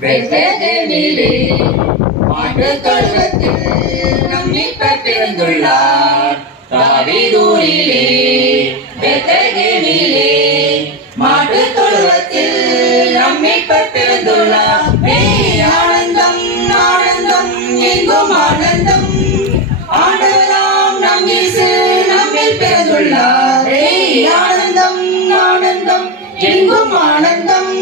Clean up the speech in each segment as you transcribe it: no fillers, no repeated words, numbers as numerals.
பெத்லகேமிலே மாட்டுத் தொழுவத்தில் நம் மீட்பர் பிறந்துள்ளார். தாவீதூரிலே பெத்லகேமிலே மாட்டுத் தொழுவத்தில் நம் மீட்பர் பிறந்துள்ளார். ஆனந்தம் ஆனந்தம் எங்கும் ஆனந்தம், ஆண்டவராம் நம் இயேசு நம்மில் பிறந்துள்ளார். ஆனந்தம் ஆனந்தம் எங்கும் ஆனந்தம்,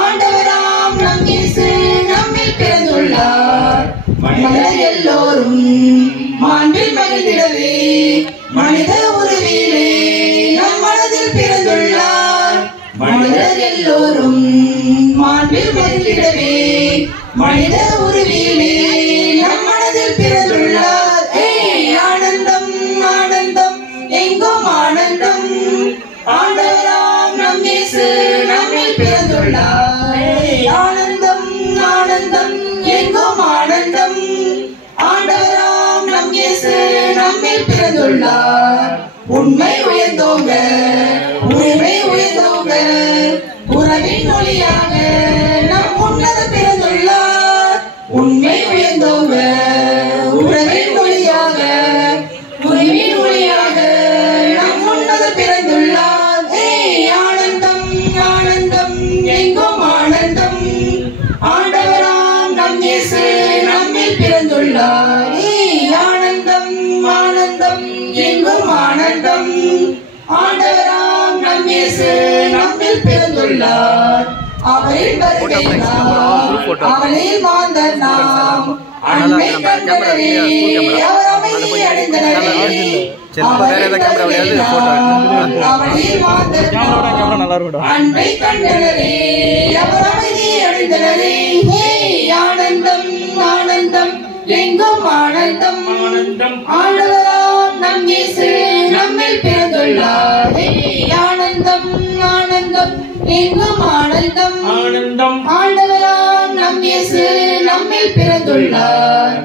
ஆண்டவராம் நம் இயேசு நம்மில் பிறந்துள்ளார். மனிதர் எல்லோரும் மாண்பில் மகிழ்ந்திடவே மனித உருவிலே நம் மனதில் பிறந்துள்ளார். மனிதர் எல்லோரும் மாண்பில் மகிழ்ந்திடவே மனித உருவிலே நம் மனதில் பிறந்துள்ளார். ஆனந்தம் ஆனந்தம் எங்கும் ஆனந்தம், ஆண்டவராம் நம் இயேசு நம்மில் பிறந்துள்ளார். ஆனந்தம் ஆனந்தம் எங்கும் ஆனந்தம், ஆண்டவராம் நம் இயேசு நம்மில் பிறந்துள்ளார். உண்மை உயர்ந்தோங்க உரிமை உயர்ந்தோங்க, உறவின் ஒளியாக நம் உன்னத பிறந்துள்ளார். உண்மை உயர்ந்தோங்க உறவின் ஒளியாக, உரிமையின் ஒளியாக நம் உன்னத பிறந்துள்ளார். ஆனந்தம் ஆனந்தம் எங்கும் ஆனந்தம், ஆண்டவராம் நம் இயேசு நம்மில் பிறந்துள்ளார். ஆனந்தம் ஆனந்தம் எங்கும் ஆனந்தம், ஆண்டவராம் நம் இயேசு நம்மில் பிறந்துள்ளார். அவரில் வருகை நாம், அவனில் மாந்தர் நாம், அன்பை கண்டனரே அவர் அமைதி அடைந்தனரே. அவரில் வருகை நாம், அவனில் மாந்தர் நாம், அன்பை கண்டனரே அவர் அமைதி அடைந்தனரே. ஆனந்தம் ஆனந்தம் எங்கும் ஆனந்தம், ஆண்டவராம் நம் இயேசு நம்மில் பிறந்துள்ளார். ஆனந்தம் ஆனந்தம் எங்கும் ஆனந்தம், ஆண்டவராம் நம் இயேசு நம்மில் பிறந்துள்ளார்.